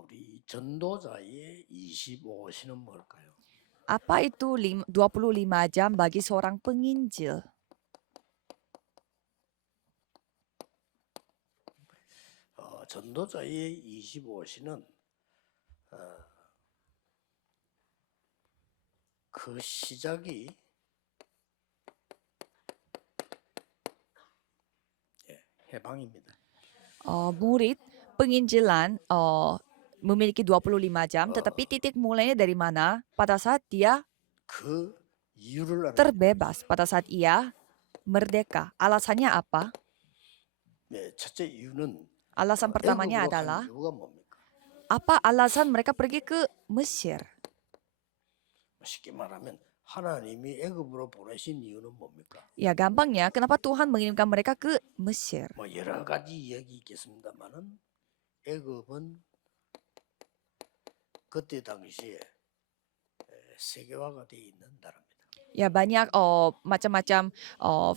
우리 전도자의 25시는 뭘까요? Apa itu 25 jam bagi seorang penginjil? 전도자의 25시는 그 시작이 해방입니다. Murid penginjilan memiliki 25 jam, tetapi titik mulainya dari mana? Pada saat dia 그 이유를 알아야 terbebas, pada saat ia merdeka. Alasannya apa? 네, 첫째 이유는 Alasan pertamanya 애굽으로 간 adalah, 이유가 뭡니까? apa alasan mereka pergi ke Mesir? 쉽게 말하면 하나님이 애굽으로 보내신 이유는 뭡니까? Ya gampangnya, kenapa Tuhan mengirimkan mereka ke Mesir? 뭐 여러 가지 이야기 있겠습니다만은 애굽은 그때 당시에 세계화가 돼 있는 나라입니다. Ya banyak macam-macam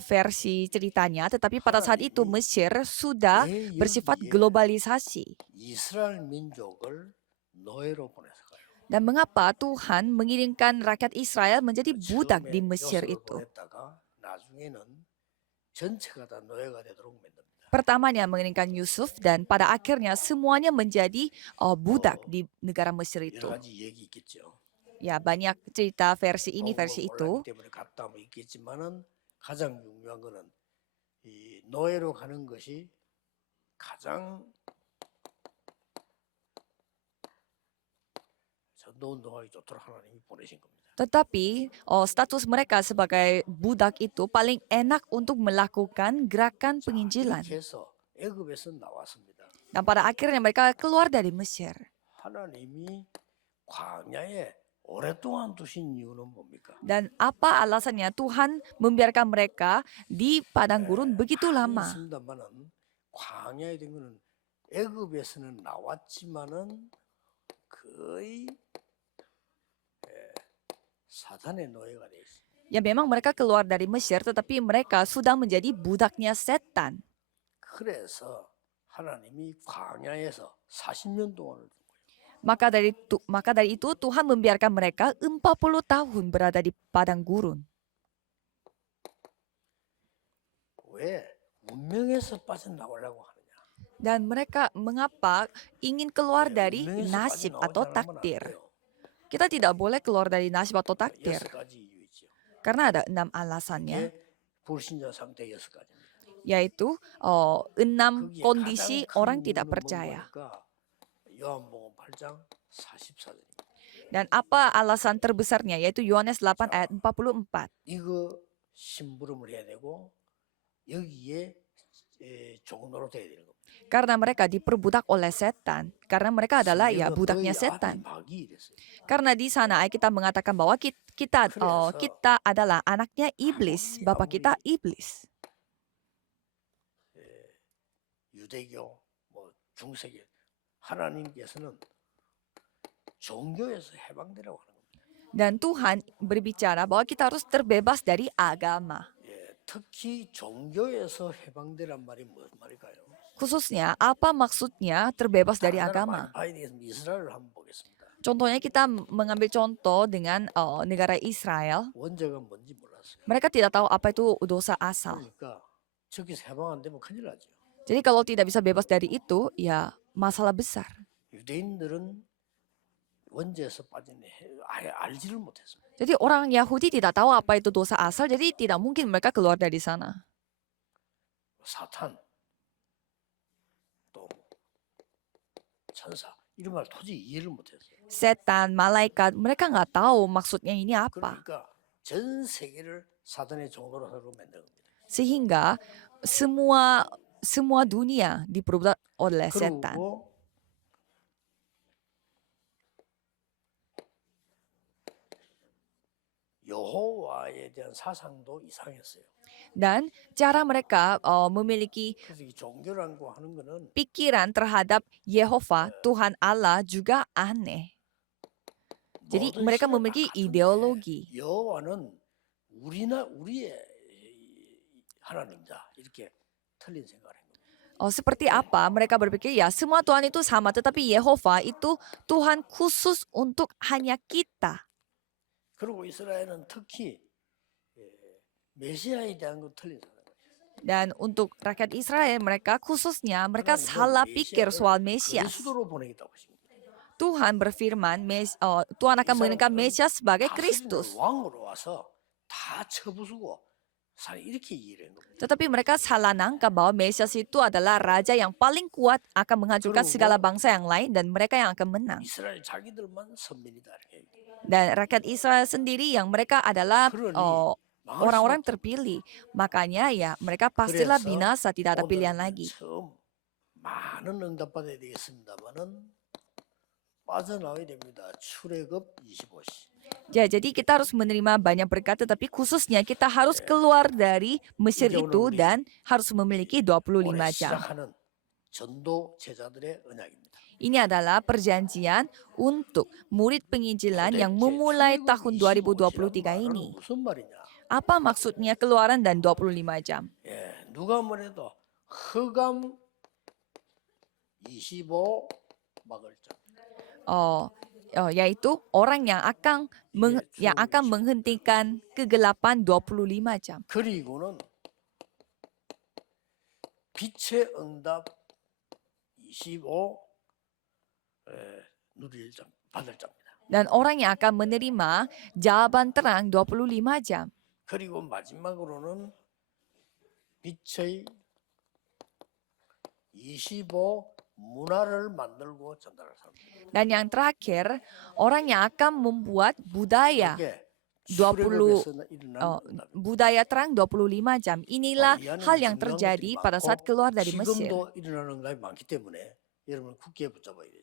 versi ceritanya, tetapi pada saat itu Mesir sudah 왜 bersifat 여기에 globalisasi. 이스라엘 민족을 노예로 보내서 가요? Dan mengapa Tuhan mengirimkan rakyat Israel menjadi budak di 처음에 Mesir 요셉을 itu? 보냈다가 나중에는 전체가 다 노예가 되도록 만듭니다. Pertamanya mengirimkan Yusuf dan pada akhirnya semuanya menjadi budak di negara Mesir 여러 itu. 가지 얘기 있겠죠. Ya banyak cerita versi ini, 뭐 versi 온라인 itu. 때문에 갔다 뭐 있겠지만은 가장 중요한 거는 이 노예로 가는 것이 가장 전도 운동하기 좋도록 하나님이 보내신 겁니다. Tetapi status mereka sebagai budak itu paling enak untuk melakukan gerakan 자, penginjilan. 이렇게 해서 애굽에서 나왔습니다. Dan pada akhirnya mereka keluar dari Mesir. 하나님이 광야에 오랫동안 두신 이유는 뭡니까? Dan apa alasannya Tuhan membiarkan mereka di padang gurun begitu lama? 있습니다만은 광야에 된 거는 애굽에서는 나왔지만은 거의 사탄의 노예가 돼 있어요. Ya memang mereka keluar dari Mesir, tetapi mereka sudah menjadi budaknya setan. 그래서 하나님이 광야에서 40년 동안을 둔 거예요. Maka dari itu Tuhan membiarkan mereka 40 tahun berada di padang gurun. 왜? 운명에서 빠져나오려고 하느냐? Dan mereka mengapa ingin keluar dari 운명에서 nasib 빠져나오지 atau 않으면 안 takdir? 돼요. Kita tidak boleh keluar dari nasib atau takdir. 6가지 이유 있죠. Karena ada 6 alasannya, 이게 불신자 상태 6가지입니다. yaitu 6 kondisi orang tidak percaya. 요한복음 8장 44절입니다. Dan apa alasan terbesarnya? Yaitu Yohanes 8 ayat 44. 이거 심부름을 해야 되고 여기에 종노로 돼야 되는 겁니다. Karena mereka diperbudak oleh setan. Karena mereka adalah ya budaknya setan. Karena di sana kita mengatakan bahwa kita adalah anaknya iblis. Bapak kita iblis. 유대교, 뭐 중세교 하나님께서는 종교에서 해방되라고 하는 겁니다. Dan Tuhan berbicara bahwa kita harus terbebas dari agama. 특히 종교에서 해방되란 말이 무슨 말일까요? Khususnya apa maksudnya terbebas dari agama? 이스라엘을 한번 보겠습니다. Contohnya kita mengambil contoh dengan negara Israel. 원죄가 뭔지 몰랐어요. Mereka tidak tahu apa itu dosa asal. 그러니까 저기서 해방 안 되면 큰일 나죠. Jadi kalau tidak bisa bebas dari itu, ya masalah besar. 유대인들은 원죄에서 빠진 아예 알지를 못했습니다. Jadi orang Yahudi tidak tahu apa itu dosa asal, jadi tidak mungkin mereka keluar dari sana. 사탄, 또 천사 이런 말 도저히 이해를 못했어요. Setan, malaikat, mereka nggak tahu maksudnya ini apa. 그러니까 전 세계를 사탄의 종으로 만든 겁니다. Sehingga semua dunia diperbudak oleh setan. 그리고 여호와에 대한 사상도 이상했어요. Dan cara mereka memiliki 그래서 이 종교라는 거 하는 거는 pikiran terhadap Yehova, Tuhan Allah juga aneh. Jadi mereka memiliki ideologi. 여호와는 우리의 하나님이다 이렇게 틀린 생각을 한 겁니다. seperti apa mereka berpikir ya semua Tuhan itu sama, tetapi Yehova itu Tuhan khusus untuk hanya kita. 그리고 이스라엘은 특히 메시아에 대한 거 틀린 사람. Dan untuk rakyat Israel, mereka khususnya mereka salah pikir soal Mesias. 그리스도로 보내겠다고 하십니다. Tuhan berfirman, Tuhan akan mengirimkan Mesias sebagai Kristus. 왕으로 와서 다 쳐부수고 이렇게 이해한 겁니다. Tetapi mereka salah nangka bahwa Mesias itu adalah raja yang paling kuat, akan menghancurkan segala bangsa yang lain dan mereka yang akan menang. 이스라엘 자기들만 선민이다. Dan rakyat Israel sendiri yang mereka adalah orang-orang terpilih. Makanya ya mereka pastilah binasa, tidak ada pilihan lagi. 많은 응답받아야 되겠습니다만은 빠져나와야 됩니다. 출애굽 25시. Ya, jadi kita harus menerima banyak berkat, tetapi khususnya kita harus keluar dari Mesir itu dan harus memiliki 25 jam. 시작하는 전도 제자들의 언약입니다. Ini adalah perjanjian untuk murid penginjilan yang memulai tahun 2023 ini. 무슨 말이냐? Apa maksudnya keluaran dan 25 jam? 예, 누가 뭐래도 흑암 25 막을 자. Yaitu orang yang akan menghentikan kegelapan 25 jam. 그리고는 빛의 응답 25 누릴 자 받을 자입니다. Dan orang yang akan menerima jawaban terang 25 jam. 그리고 마지막으로는 빛의 25 문화를 만들고 전달할 사람. Dan yang terakhir, orang yang akan membuat budaya 20 budaya terang 25 jam. Inilah hal yang terjadi pada saat keluar dari Mesir.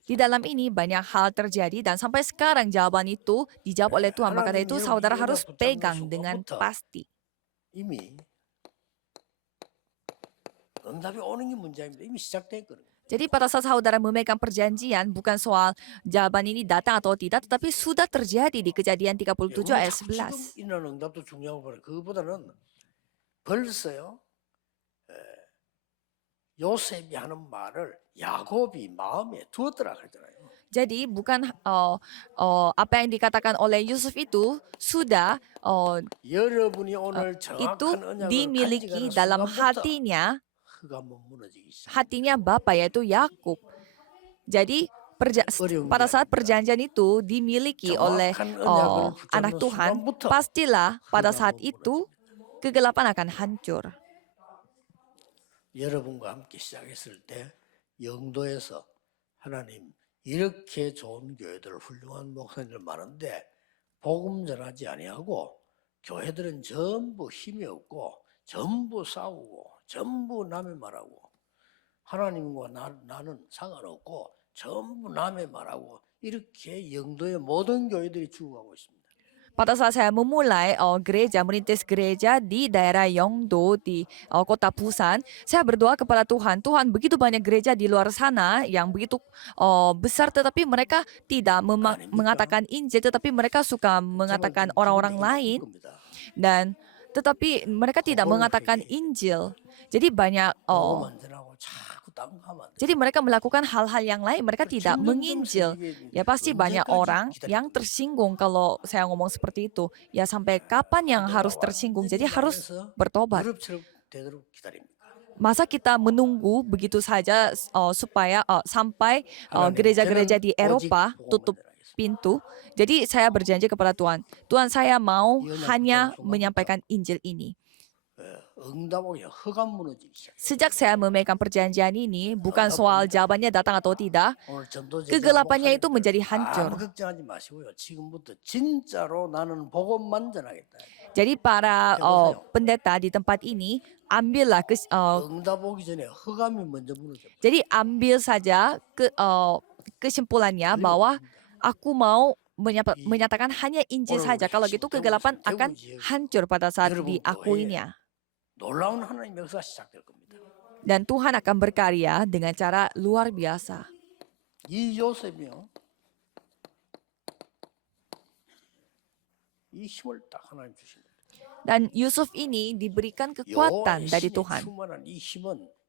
Di dalam ini banyak hal terjadi dan sampai sekarang jawaban itu dijawab oleh Tuhan. Maka dari itu saudara harus pegang dengan pasti. 이미 응답이 오는 게 문제입니다. 이미 시작됐거든요. Jadi pada saat saudara memegang perjanjian, bukan soal jawaban ini datang atau tidak, tetapi sudah terjadi di Kejadian 37 ayat 11. 지금 일어나는 응답도 중요하고 그거보다는 벌써요. 요셉이 하는 말을 야곱이 마음에 두었더라 그랬잖아요. Jadi bukan apa yang dikatakan oleh Yusuf itu sudah 여러분이 오늘 itu 정확한 언약을 dimiliki 간직하는 dalam 순간부터 hatinya Bapa yaitu Yakub. Jadi pada saat perjanjian itu dimiliki oleh anak Tuhan, pastilah pada saat itu kegelapan akan hancur. 여러분과 함께 시작했을 때 영도에서 하나님 이렇게 좋은 교회들 훌륭한 목사님들 많은데 복음 전하지 아니하고 교회들은 전부 힘이 없고 전부 싸우고 전부 남의 말하고 하나님과 나는 상관없고 전부 남의 말하고 이렇게 영도의 모든 교회들이 죽어가고 있습니다. Pada saat saya memulai merintis gereja di daerah Yeongdo di kota Busan, saya berdoa kepada Tuhan. Tuhan, begitu banyak gereja di luar sana yang begitu besar, tetapi mereka tidak mengatakan Injil, tetapi mereka suka mengatakan orang-orang lain, dan tetapi mereka tidak mengatakan Injil. Jadi banyak jadi mereka melakukan hal-hal yang lain, mereka tidak menginjil. Ya pasti banyak orang yang tersinggung kalau saya ngomong seperti itu. Ya sampai kapan yang harus tersinggung? Jadi harus bertobat. Masa kita menunggu begitu saja supaya sampai gereja-gereja di Eropa tutup pintu? Jadi saya berjanji kepada Tuhan, Tuhan saya mau hanya menyampaikan Injil ini. Sejak saya memegang perjanjian ini, bukan soal jawabannya datang atau tidak, kegelapannya itu menjadi hancur. Jadi para pendeta di tempat ini, ambillah jadi ambil saja kesimpulannya bahwa aku mau menyatakan hanya Injil saja. Kalau gitu kegelapan akan hancur pada saat diakuinya. Dan Tuhan akan berkarya dengan cara luar biasa. Dan Yusuf ini diberikan kekuatan dari Tuhan.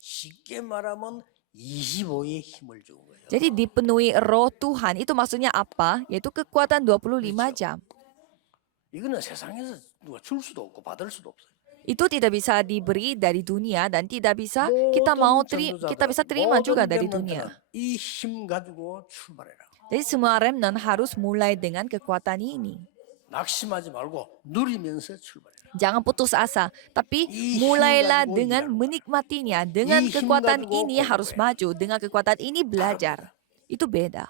쉽게 말하면 25의 힘을 준 거예요. Jadi dipenuhi roh Tuhan itu maksudnya apa? Yaitu kekuatan 25 jam. 이거는 세상에서 누가 줄 수도 없고 받을 수도 없어요. Itu tidak bisa diberi dari dunia dan tidak bisa kita bisa terima juga dari dunia. 이 힘 가지고 출발해라. Jadi semua remnant harus mulai dengan kekuatan ini. 낙심하지 말고 누리면서 출발해라. Jangan putus asa, tapi mulailah dengan menikmatinya. Dengan kekuatan ini harus maju, dengan kekuatan ini belajar. Itu beda.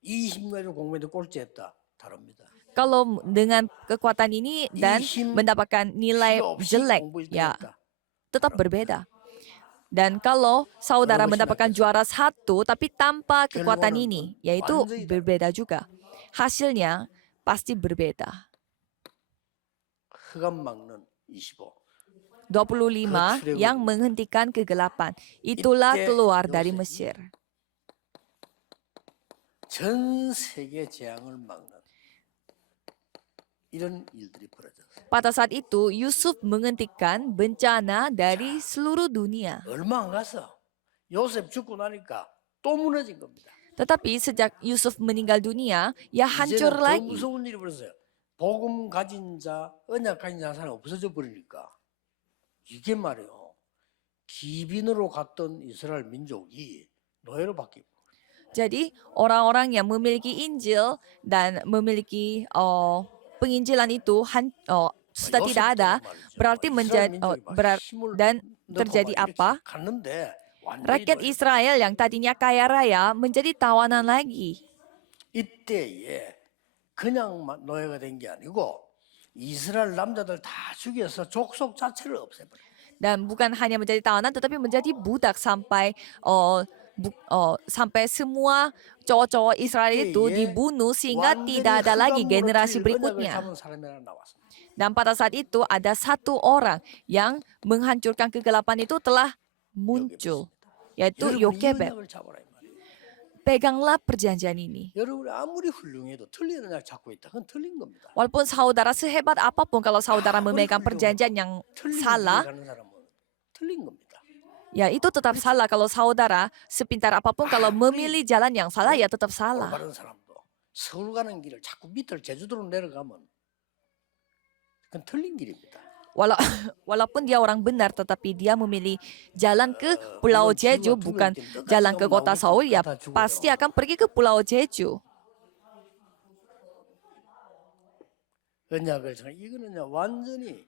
이 힘 가지고 공부해도 꼴찌했다. 다릅니다. Kalau dengan kekuatan ini dan mendapatkan nilai jelek, ya tetap berbeda. Dan kalau saudara mendapatkan juara 1 tapi tanpa kekuatan ini, yaitu berbeda juga. Hasilnya pasti berbeda. 흑암 막는 25. 25 yang menghentikan kegelapan. Itulah keluar dari Mesir. 전 세계 재앙을 막는 이런 일들이 벌어졌어요. Pada saat itu, Yusuf menghentikan bencana dari seluruh dunia. 얼마 안 가서 요셉 죽고 나니까 또 무너진 겁니다. Tetapi sejak Yusuf meninggal dunia, ya hancur 이제는 더 lagi. 무서운 일이 벌어졌어요. 복음 가진 자, 언약 가진 자 사람 없어져 버리니까 이게 말이에요. 기빈으로 갔던 이스라엘 민족이 노예로 바뀌고. Jadi orang-orang yang memiliki Injil dan memiliki penginjilan itu sudah tidak ada, berarti dan terjadi apa? Rakyat Israel yang tadinya kaya raya menjadi tawanan lagi. 이때에 그냥 노예가 된 게 아니고 이스라엘 남자들 다 죽여서 족속 자체를 없애버려. Dan bukan hanya menjadi tawanan, tetapi menjadi budak sampai semua cowok-cowok Israel itu dibunuh sehingga tidak ada lagi generasi berikutnya. Dan pada saat itu ada satu orang yang menghancurkan kegelapan itu telah muncul, yaitu Yokebed. Peganglah perjanjian ini. Walaupun saudara sehebat apapun, kalau saudara memegang perjanjian yang salah, ya itu tetap salah. Kalau saudara sepintar apapun, kalau memilih jalan yang salah, ya tetap salah. 서울 가는 길을 자꾸 밑을 제주도로 내려가면 그건 틀린 길입니다. Walaupun dia orang benar, tetapi dia memilih jalan ke Pulau Jeju, bukan jalan ke kota Seoul, ya pasti akan pergi ke Pulau Jeju. 이거는 완전히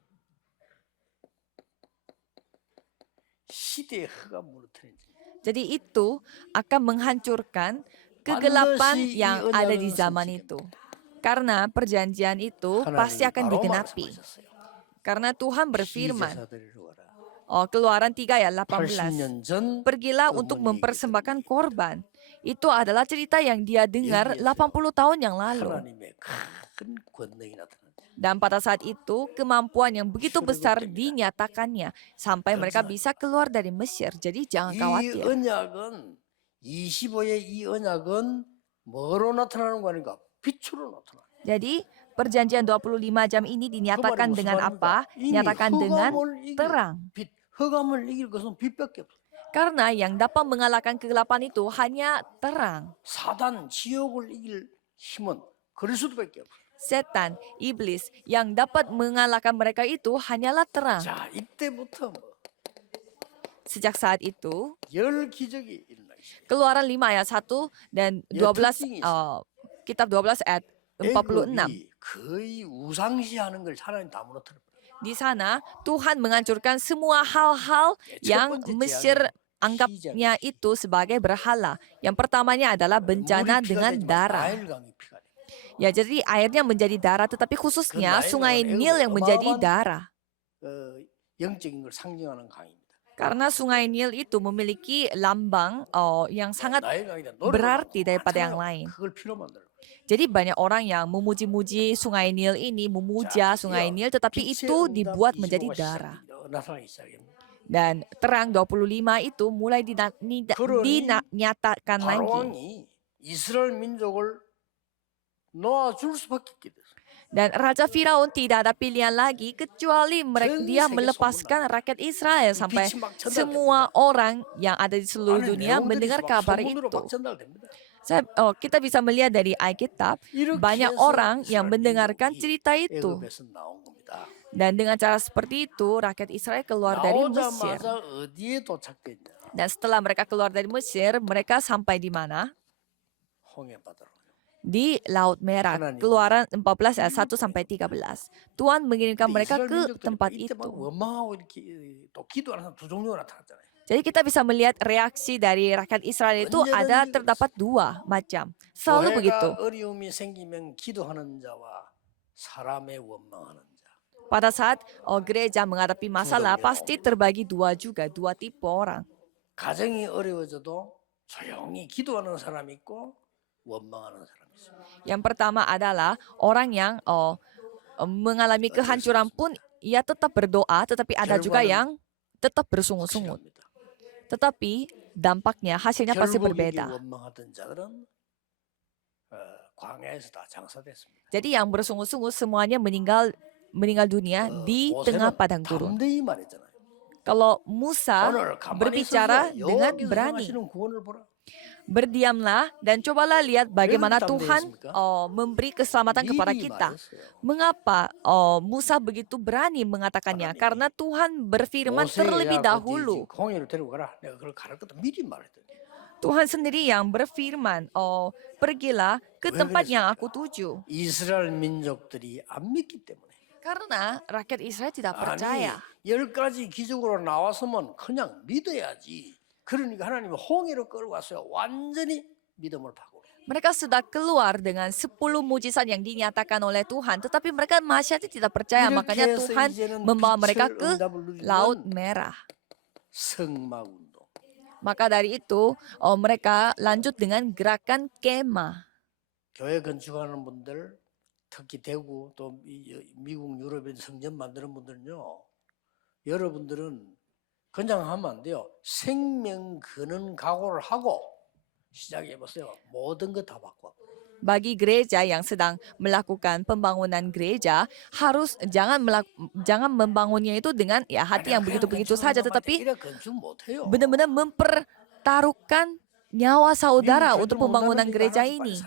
시대의 흑암 무너뜨린. Jadi itu akan menghancurkan kegelapan yang ada di zaman itu. Karena perjanjian itu pasti akan digenapi. Karena Tuhan berfirman, Keluaran 3 ayat 18, pergilah untuk mempersembahkan korban. Itu adalah cerita yang dia dengar 80 tahun yang lalu. Dan pada saat itu, kemampuan yang begitu besar dinyatakannya sampai mereka bisa keluar dari Mesir. Jadi jangan khawatir. 25의 이 언약은 뭐로 나타나는 거 아닌가? 빛으로 나타나. Jadi perjanjian 25 jam ini dinyatakan dengan apa? Dinyatakan dengan terang. 흑암을 이길 것은 빛밖에 없어. Karena yang dapat mengalahkan kegelapan itu hanya terang. 사단, 지옥을 이길 힘은 그리스도밖에 없어. Setan, iblis yang dapat mengalahkan mereka itu hanyalah terang. 자, 이때부터 Sejak saat itu, 열 기적이 일어나 있어요. Keluaran 5 ayat 1 dan 12 kitab 12 ayat 46. 거의 우상시하는 걸 하나님 다 무너뜨려. Di sana Tuhan menghancurkan semua hal-hal yang Mesir anggapnya itu sebagai berhala. Yang pertamanya adalah bencana dengan darah. Ya, jadi airnya menjadi darah, tetapi khususnya sungai Nil yang menjadi darah. 영적인 걸 상징하는 강입니다. Karena sungai Nil itu memiliki lambang yang sangat berarti daripada yang lain. 그걸 피로 만들어. Jadi banyak orang yang memuji-muji sungai Nil ini, memuja sungai Nil, tetapi itu dibuat menjadi darah. Dan terang 25 itu mulai dinyatakan lagi. 이스라엘 민족을 놓아줄 수밖에 없게 됐어요. Dan Raja Firaun tidak ada pilihan lagi kecuali 전 dia 세계 melepaskan rakyat Israel 이 sampai 빛이 막 semua 전달됩니다. orang yang ada di seluruh 안에 dunia 내용들이 mendengar 막 kabar 소문으로 막 itu. 전달됩니다. Kita bisa melihat dari Alkitab, 이렇게 banyak 해서 orang yang 이스라엘 mendengarkan 민족이 cerita itu. 애굽에서 나온 겁니다. Dan dengan cara seperti itu, rakyat Israel keluar dari Mesir. 나오자마자 어디에 도착했냐? Dan setelah mereka keluar dari Mesir, mereka sampai di mana? 홍해 바다로. Di Laut Merah. 하나님이 Keluaran 14 ayat 1 sampai 13. Tuhan mengirimkan 근데 mereka 이스라엘 ke 민족들이 tempat 이때 막 itu. 원망하고 이렇게 또 기도하는 사람 두 종류가 나타났잖아요. Jadi kita bisa melihat reaksi dari rakyat Israel itu ada terdapat dua macam. Selalu begitu. 교회가 어려움이 생기면 기도하는 자와 사람의 원망하는 자. Pada saat gereja menghadapi masalah, 종류가 pasti terbagi dua juga, dua tipe orang. 가정이 어려워져도 조용히 기도하는 사람이 있고 원망하는 사람이 있어요. Yang pertama adalah orang yang mengalami kehancuran pun ia tetap berdoa, tetapi ada juga yang tetap bersungut-sungut. 확실합니다. Tetapi dampaknya, hasilnya pasti 결국 여기 berbeda. 원망하던 자들은 광야에서 다 장사됐습니다. Jadi yang bersungut-sungut semuanya meninggal dunia di tengah padang gurun. 담대히 말했잖아요. Kalau Musa 오늘 가만히 berbicara 있어서 dengan 여호와께서 berani, 행하시는 구원을 보라. berdiamlah dan cobalah lihat bagaimana Kenapa Tuhan 담대했습니까? memberi keselamatan kepada 미리 kita. 말했어요. Mengapa Musa begitu berani mengatakannya? 하나님이 Karena Tuhan berfirman terlebih 모세야 dahulu. 공회로 데리고 가라. 내가 그걸 가를 거다 미리 말했더니. Tuhan sendiri yang berfirman, pergilah ke 왜 tempat yang 그랬습니까? aku tuju. 이스라엘 민족들이 안 믿기 때문에. Karena rakyat Israel tidak 아니 percaya. 10가지 기적으로 나왔으면 그냥 믿어야지. 그러니까 하나님이 홍해로 끌고 왔어요. 완전히 믿음을 파고. Mereka sudah keluar dengan 10 mujizat yang dinyatakan oleh Tuhan, tetapi mereka masih aja tidak percaya. Makanya 이렇게 해서 Tuhan 이제는 membawa mereka 빛을 ke 응답을 누리는 Laut Merah. 성막운동. Maka dari itu mereka lanjut dengan gerakan kemah. 교회 건축하는 분들, 특히 대구 또 미국 유럽에 성전 만드는 분들은요. 여러분들은 그냥 하면 안 돼요. 생명 거는 각오를 하고 시작해 보세요. 모든 거 다 바꿔. Bagi gereja yang sedang melakukan pembangunan gereja, harus jangan membangunnya itu dengan ya hati yang begitu-begitu saja, tetapi benar-benar mempertaruhkan nyawa saudara untuk pembangunan gereja ini.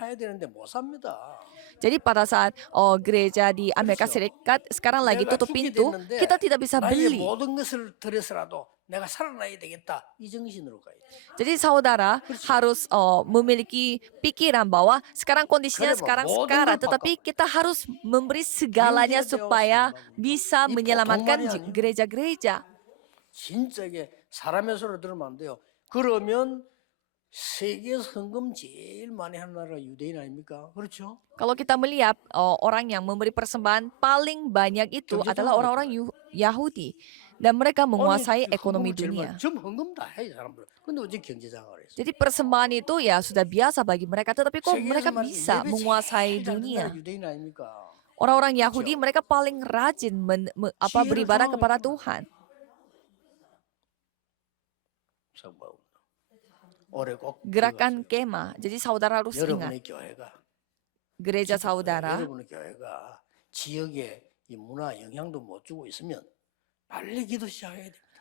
Jadi pada saat gereja di Amerika Serikat sekarang lagi tutup pintu, kita tidak bisa beli. Jadi saudara harus memiliki pikiran bahwa sekarang kondisinya sekarang, tetapi kita harus memberi segalanya supaya bisa menyelamatkan gereja-gereja. 진짜게 사람의 소리를 들으면 안 돼요. 그러면 세계에서 헌금 제일 많이 하는 나라가 유대인 아닙니까? 그렇죠? Kalau kita melihat orang yang memberi persembahan paling banyak itu adalah orang-orang Yahudi dan mereka menguasai ekonomi dunia. Jadi persembahan itu ya sudah biasa bagi mereka, tetapi kok mereka bisa menguasai dunia? Orang-orang Yahudi mereka paling rajin beribadah kepada Tuhan. Gerakan kemah. Jadi saudara harus ingat. Gereja saudara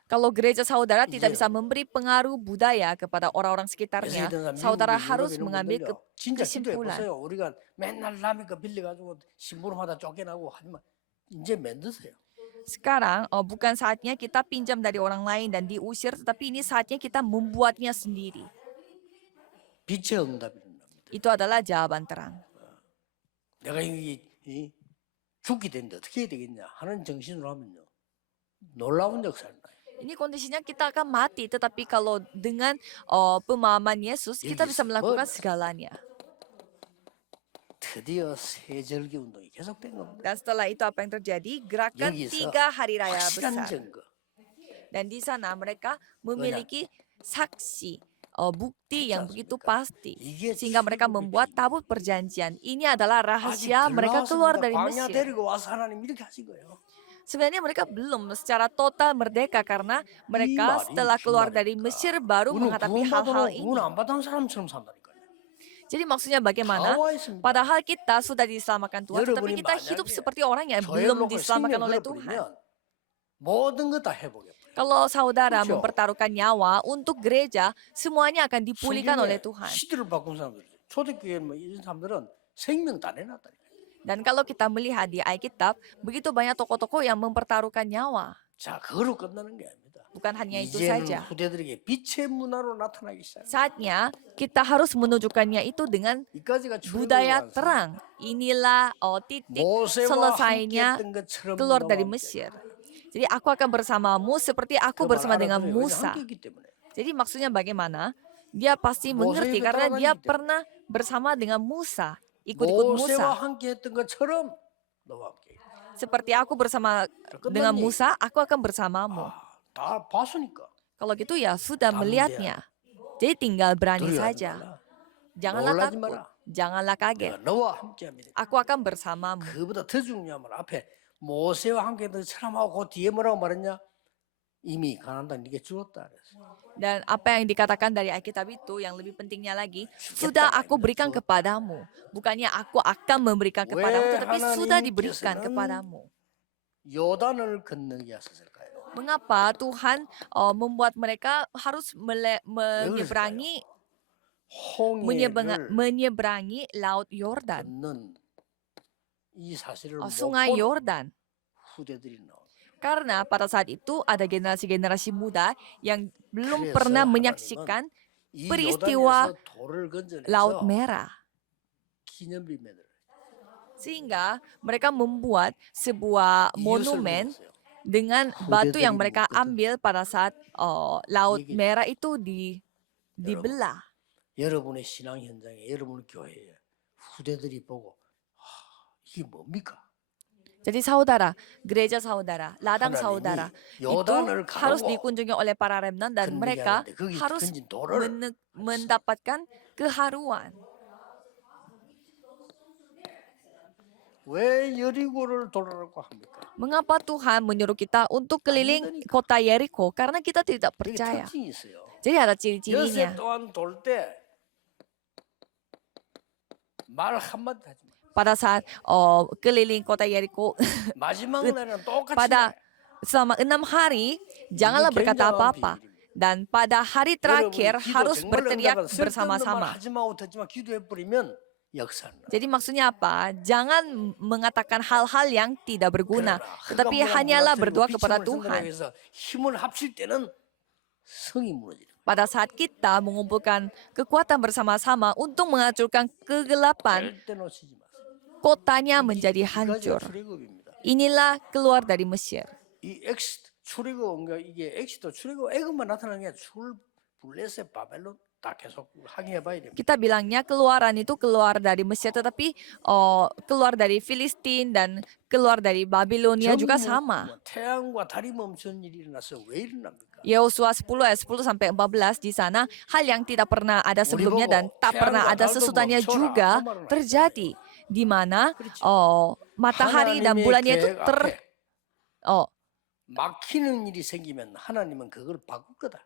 kalau gereja saudara tidak bisa memberi pengaruh budaya kepada orang-orang sekitarnya, saudara harus mengambil kesimpulan. Sekarang bukan saatnya kita pinjam dari orang lain dan diusir, tetapi ini saatnya kita membuatnya sendiri. Itu adalah jawaban terang. 내가 죽게 되는데 어떻게 해야 되겠냐 하는 정신으로 하면요. 놀라운 역사를 나요. Ini kondisinya kita akan mati, tetapi kalau dengan pemahaman Yesus kita bisa melakukan segalanya. 드디어 세절기 운동이 계속된 겁니다. Dan setelah itu apa yang terjadi? Gerakan 3 hari raya besar. Dan di sana mereka memiliki saksi, bukti yang begitu pasti, sehingga mereka membuat tabut perjanjian. Ini adalah rahasia mereka keluar dari Mesir. Sebenarnya mereka belum secara total merdeka karena mereka setelah keluar dari Mesir baru menghadapi hal-hal ini. Jadi maksudnya bagaimana? 나와 있습니다. Padahal kita sudah diselamatkan Tuhan, tetapi 여러분이 kita hidup 만약에 seperti orang yang 교회를 belum 놓고 diselamatkan 생명 oleh Tuhan. 걸어버리면 모든 거 다 회복해. Kalau saudara 그렇죠. mempertaruhkan nyawa untuk gereja, semuanya akan dipulihkan oleh 성경에 Tuhan. 시대를 바꾼 사람들, 초대교회 뭐 이런 사람들은 생명 다 내놨다니까. Dan kalau kita melihat di Alkitab, begitu banyak tokoh-tokoh yang mempertaruhkan nyawa. 자, 그거로 끝나는 게 아닙니다. Bukan hanya itu 이제는 saja. 후대들에게 빛의 문화로 나타나기 시작. Saatnya kita harus menunjukkannya itu dengan 이까지가 budaya 출애굽의 terang. Inilah titik 모세와 selesainya 함께했던 것처럼 keluar dari 너와 함께. Mesir. Jadi aku akan bersamamu seperti aku 그 말 bersama dengan 알아들어요. 왜냐면 Musa. 함께했기 때문에. Jadi maksudnya bagaimana? Dia pasti Mose mengerti itu karena telah dia lanjut. pernah bersama dengan Musa, ikut-ikut 모세와 Musa. 함께했던 것처럼 너와 함께. Seperti aku bersama dengan Musa, aku akan bersamamu. 다 봤으니까. Kalau gitu ya sudah Tamdia. melihatnya. Jadi tinggal berani 두려워하지 saja. 말라. Janganlah 놀라지 takut, 마라. janganlah kaget. 내가 너와 함께합니다. Aku akan bersamamu. 그보다 더 중요한 말 앞에 모세와 함께했던 것처럼 하고 그 뒤에 뭐라고 말했냐? 이미 가나안 땅 네게 주었다 그랬어. Dan apa yang dikatakan dari Alkitab itu yang lebih pentingnya lagi, sudah aku berikan kepadamu. Bukannya aku akan memberikan kepadamu, tetapi sudah diberikan kepadamu. 요단을 건너게 하셨을까요? Mengapa Tuhan membuat mereka harus menyeberangi 홍해를 menyeberangi Laut Yordan, 걷는 이 사실을 Sungai 못 본 Yordan? 후대들이 나와. Karena pada saat itu ada generasi-generasi muda yang belum 그래서 pernah 하나님은 menyaksikan 이 peristiwa 요단에서 돌을 건져내서 Laut Merah. 기념비 만들어요. Sehingga mereka membuat sebuah 이웃을 monumen 불렀어요. dengan batu yang 후대들이 mereka 묻거든. ambil pada saat Laut 이게 Merah itu dibelah. 여러분의 신앙 현장에 여러분의 교회에 후대들이 보고 이게 뭡니까? Jadi saudara, gereja saudara, ladang 하나님이 saudara itu 요단을 harus 가르고 dikunjungi oleh para remnant dan 건너게 mereka 하는데 거기 harus 던진 돌을 mendapatkan keharuan. 왜 여리고를 돌아라고 합니까? Mengapa Tuhan menyuruh kita untuk keliling kota Yeriko? Karena kita tidak 이게 percaya. 특징이 있어요. Jadi ada 여세 ciri-cirinya. 또한 돌 때 말 한마디 하지 마. Pada saat keliling kota Yeriko 마지막 날은 똑같이 pada 말해. selama 6 hari janganlah berkata apa-apa. Dan pada hari terakhir harus berteriak bersama-sama. 하지 마고 듣지만 기도해 버리면 역사는. Jadi maksudnya apa? Jangan mengatakan hal-hal yang tidak berguna, tetapi hanyalah berdoa kepada Tuhan. 힘을 합칠 때는 성이 무너지는. Pada saat kita mengumpulkan kekuatan bersama-sama untuk menghancurkan kegelapan, 절대 놓치지 마세요. kotanya menjadi 이 가지가 hancur. 출애굽입니다. Inilah keluar dari Mesir. 이 엑스 출애굽 그러니까 이게 엑스도 출애굽 애굽만 나타나는 게 출 블레셋 바벨론 다 계속 확인해봐야 됩니다. Kita bilangnya keluaran itu keluar dari Mesir, tetapi keluar dari Filistin dan keluar dari Babilonia juga sama. 태양과 달이 멈춘 일이 일어나서 왜 일어납니까? Yosua 10 ayat 10 sampai 14 di sana hal yang tidak pernah ada sebelumnya dan tak pernah ada sesudahnya juga terjadi, di mana matahari dan bulannya itu 막히는 일이 생기면 하나님은 그걸 바꿀 거다.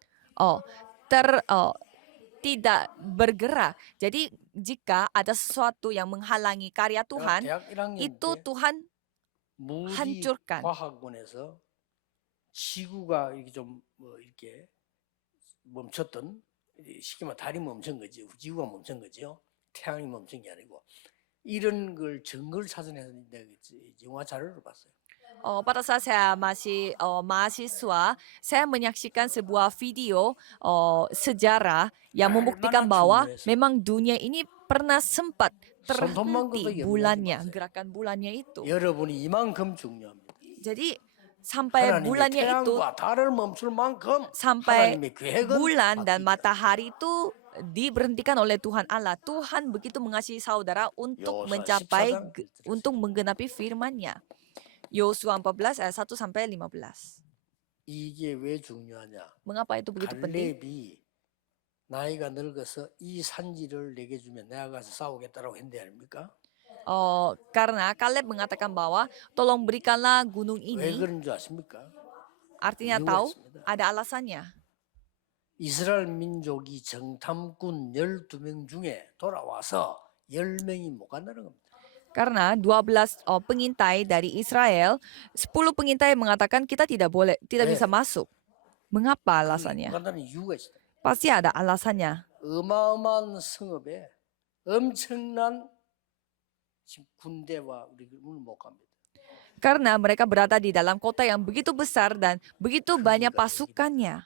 tidak bergerak. Jadi jika ada sesuatu yang menghalangi karya Tuhan, 대학 1학년 itu 때 Tuhan 무지 hancurkan. 과학원에서 지구가 이렇게 좀 뭐 이렇게 멈췄던, 쉽게 말해 달이 멈춘 거지, 지구가 멈춘 거죠. 태양이 멈춘 게 아니고 이런 걸 증거를 찾아내서 내가 영화 자료를 봤어요. Pada saat saya masih mahasiswa, saya menyaksikan sebuah video sejarah yang membuktikan bahwa memang dunia ini pernah sempat terhenti bulannya, gerakan bulannya itu. 여러분이 이만큼 중요합니다. Jadi sampai bulannya itu, sampai bulan dan matahari itu diberhentikan oleh Tuhan Allah. Tuhan begitu mengasihi saudara untuk mencapai, untuk menggenapi firman-Nya. Yosua 14 ayat 1 sampai 15. 이게 왜 중요하냐? Mengapa itu begitu penting? 갈렙이 나이가 늙어서 이 산지를 내게 주면 내가 가서 싸우겠다라고 했는데 아닙니까? Karena Kaleb mengatakan bahwa tolong berikanlah gunung 왜 ini. 그런 줄 아십니까? Artinya 이유가 tahu 있습니다. ada alasannya. 이스라엘 민족이 정탐꾼 12명 중에 돌아와서 10명이 못 간다는 겁니다. Karena 12 pengintai dari Israel, 10 pengintai mengatakan kita tidak bisa masuk. Mengapa 못 alasannya? 간다는 이유가 있어요. Pasti ada alasannya. 어마어마한 성읍에 엄청난 지금 군대와 우리 못 갑니다. Karena mereka berada di dalam kota yang begitu besar dan begitu banyak pasukannya.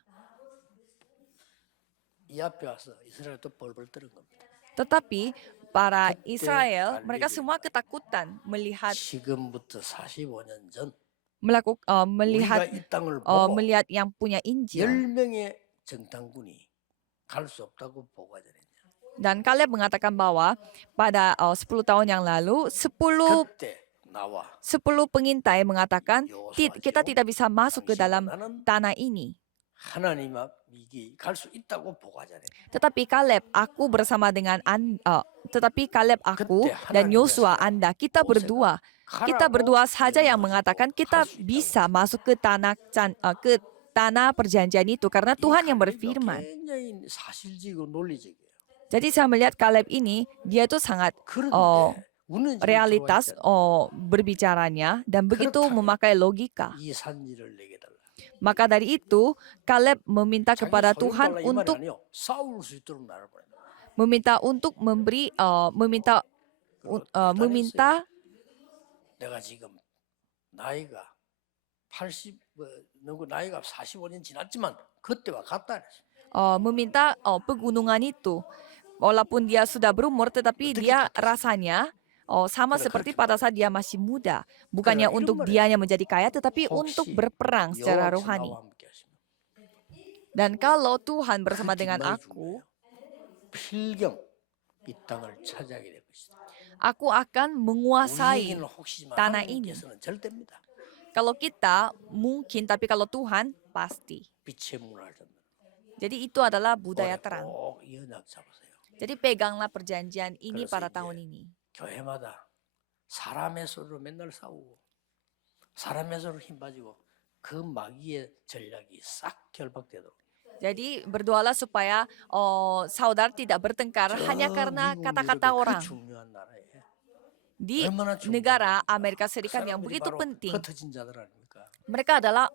이 앞에 와서 이스라엘도 벌벌 떠는 겁니다. Tetapi para 그때 Israel, 알 mereka 일이 semua ketakutan melihat 지금부터 45년 전 melihat 우리가 이 땅을 보고 melihat yang punya Injil. 10명의 정탐꾼이 갈 수 없다고 보고가 되느냐. Dan Kaleb mengatakan bahwa pada 10 tahun yang lalu 10 그때 나와 10 pengintai mengatakan 여호수아지요. kita tidak bisa masuk ke dalam 당신과 나는 tanah ini. 하나님 앞이 갈 수 있다고 보고하잖아요. Tetapi Kaleb, aku bersama dengan tetapi Kaleb aku 그때 dan 하나님의 Yosua 사람 Anda, kita 모세가 berdua 가라고 saja yang 명령하시고 mengatakan 갈 kita 수 있다고 bisa masuk ke tanah perjanjian itu karena 이 Tuhan yang 갈렙이 berfirman. 굉장히 사실적이고 논리적이에요. Jadi saya melihat Kaleb ini, dia itu sangat 그런데 우리는 지금 realitas 들어와 있잖아요. berbicaranya dan begitu 그렇다면 memakai logika. 이 산지를 내게 달라. Maka dari itu, Kaleb meminta 자기 kepada 소유를 Tuhan 달라 이 말이 untuk 아니에요. 싸울 수 있도록 나를 보낸다. meminta 내가 지금 나이가 80 나이가 45년 지났지만 그때와 같다. meminta pegunungan itu. Walaupun dia sudah berumur, tetapi 어떻게 dia 같겠어요? rasanya sama 그래, seperti 그렇게 pada saat dia masih muda. 그래, Bukannya 이런 untuk 말이에요. dianya menjadi kaya, tetapi untuk 혹시 berperang secara 여호와께서 rohani. 나와 함께 하시면 Dan kalau Tuhan 그 bersama dengan 뒷말이 aku, 중요해요. 필경 이 땅을 차지하게 될 것이다. aku akan menguasai 우리에게는 혹시지만 tanah ini. 하나님께서는 절대입니다. Kalau kita mungkin, tapi kalau Tuhan pasti. 빛의 문화를 닫는 Jadi itu adalah budaya 올해 terang. 꼭이 언약 잡으세요. Jadi peganglah perjanjian ini 그래서 pada 이제 tahun ini. 교회마다 사람의 소리로 맨날 싸우고 사람의 소리로 힘 빠지고 그 마귀의 전략이 싹 결박되도록 Jadi berdoalah supaya saudara tidak bertengkar hanya karena 미국, kata-kata 미국의 그 orang. 중요한 나라에 Di 얼마나 중요한 negara 나라입니까? Amerika 그 Serikat yang 사람들이 begitu 바로 penting. 흩어진 자들 아닙니까? Mereka adalah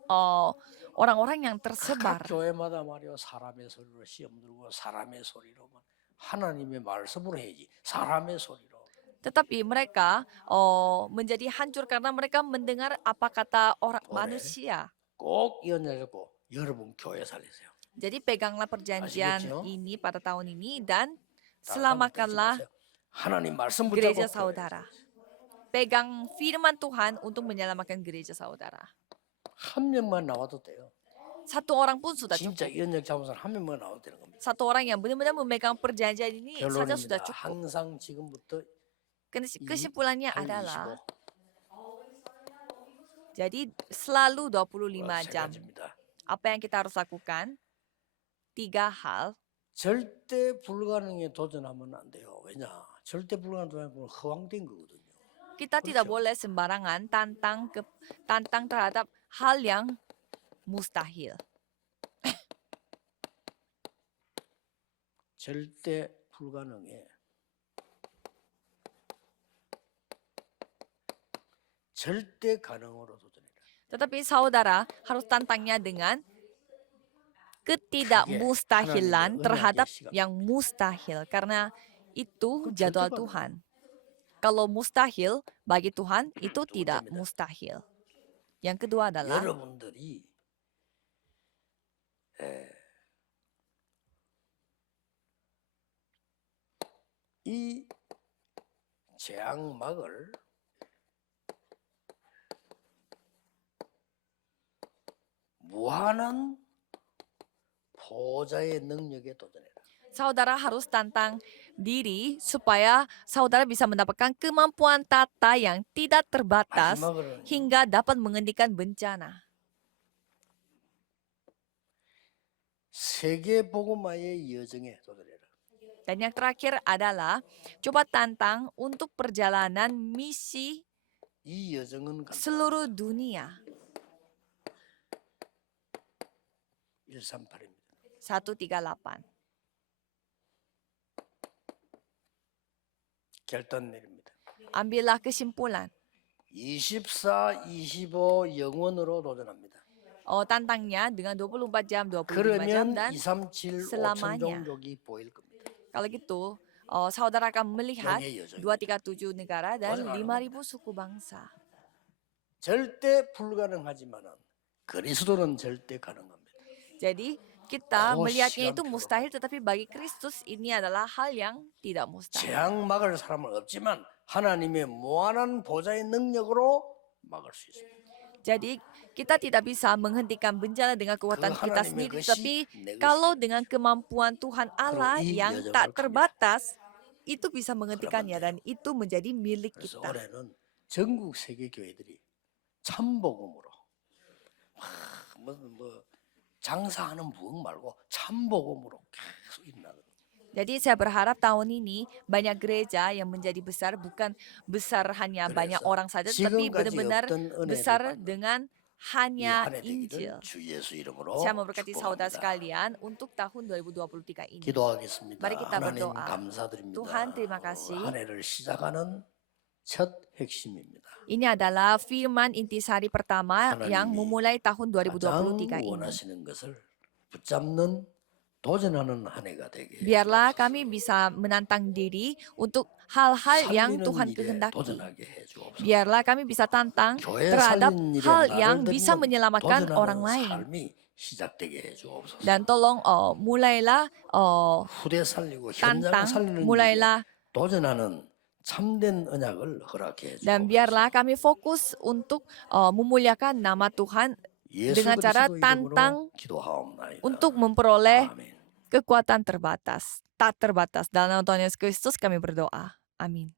orang-orang yang 각 tersebar. 교회마다 말이요 사람의 소리로 시험 들고 사람의 소리로만 하나님의 말씀으로 해야지 사람의 소리로 Tetapi mereka menjadi hancur karena mereka mendengar apa kata orang 올해 manusia. 꼭 연약하고 여러분 교회 살리세요. Jadi peganglah perjanjian 아시겠죠? ini pada tahun ini dan 다른 거 뺏지 selamatkanlah 마세요. 하나님 말씀 붙잡고 gereja 교회. saudara. Pegang firman Tuhan untuk menyelamatkan gereja saudara. 한 명만 나와도 돼요. Satu orang pun sudah 진짜 cukup. 연약 잡은 사람 한 명만 나와도 되는 겁니다. Satu orang yang benar-benar memegang perjanjian ini saja sudah 결론입니다. cukup. 항상 지금부터 Kesimpulannya adalah, 살리시고 jadi selalu 25 세 jam. 가지입니다. Apa yang kita harus lakukan? 3 hal. 절대 불가능에 도전하면 안 돼요. 왜냐? 절대 불가능 도전하면 허황된 거거든요. Kita tidak 그렇죠. boleh sembarangan tantang terhadap hal yang mustahil. 절대 불가능에 절대 가능으로 도전해라. Tetapi saudara harus tantangnya dengan ketidakmustahilan 하나님의 terhadap 언약의 시간. yang mustahil. Karena itu 그건 jadwal 절대 Tuhan. Kalau mustahil bagi Tuhan itu 두 tidak 번째입니다. mustahil. Yang kedua adalah 여러분들이 이 재앙막을 무한한 보좌의 능력에 도전해라. saudara harus tantang diri supaya saudara bisa mendapatkan kemampuan tata yang tidak terbatas 마지막으로는 hingga dapat menghentikan bencana. 세계 복음화의 여정에 도전해라. Dan yang terakhir adalah coba tantang untuk perjalanan misi 이 여정은 간단합니다. seluruh dunia. 138입니다. 1:38. 결단 내립니다. Ambillah kesimpulan. 24, 25 영원으로 도전합니다. Tantangnya dengan 24 jam, 25 jam, 그러면 dan 237 5천 selamanya. 종족이 보일 겁니다. Kalau gitu, saudara akan melihat 영의 여정입니다. 237 negara dan 도전하는 5.000 suku bangsa. 절대 불가능하지만은 그리스도는 절대 가능합니다. Jadi kita Oh, melihatnya itu siang mustahil, tetapi bagi Kristus ini adalah hal yang tidak mustahil. 재앙 막을 사람은 없지만 하나님의 무한한 보좌의 능력으로 막을 수 있습니다. Jadi kita tidak bisa menghentikan bencana dengan kekuatan kita 하나님의 sendiri, 것이 tapi 내 kalau dengan kemampuan Tuhan Allah 이 yang 여정을 tak 갑니다. terbatas, itu bisa menghentikannya dan itu menjadi milik 그래서 kita. 올해는 전국 세계 교회들이 참복음으로 뭐 장사하는 부흥 말고 참복음으로 계속 일어나거든요. Jadi saya berharap tahun ini banyak gereja yang menjadi besar, bukan besar hanya banyak 그래서 orang saja, tapi 지금까지 benar-benar 없던 은혜를 besar 받는 dengan 이 hanya 한 해 Injil. 되기를 주 예수 이름으로 Saya memberkati saudara 축복합니다. sekalian untuk tahun 2023 ini. 기도하겠습니다. Mari kita 하나님 berdoa. 감사드립니다. Tuhan, terima kasih. 한 해를 시작하는 첫 핵심입니다. Ini adalah firman intisari pertama yang 하나님이 memulai tahun 가장 2023 ini. 원하시는 것을 붙잡는 도전하는 한 해가 되게 Biarlah 해주옵소서. kami bisa menantang diri untuk hal-hal yang 살리는 Tuhan 일에 kehendaki. 도전하게 해주옵소서. Biarlah kami bisa tantang 교회 terhadap 살리는 일에 hal 나를 yang bisa 들면 menyelamatkan 도전하는 orang lain. 삶이 시작되게 해주옵소서. Dan tolong mulailah 후대 살리고 현장 tantang, 살리는 일에 mulailah 도전하는 참된 언약을 허락해 dan 주옵소서. biarlah kami fokus untuk memuliakan nama Tuhan 예수 dengan cara 그리스도 tantang 이름으로 기도하옵나이다. untuk memperoleh 아멘. kekuatan terbatas, tak terbatas. Dalam nama Tuhan Yesus Kristus kami berdoa. Amin.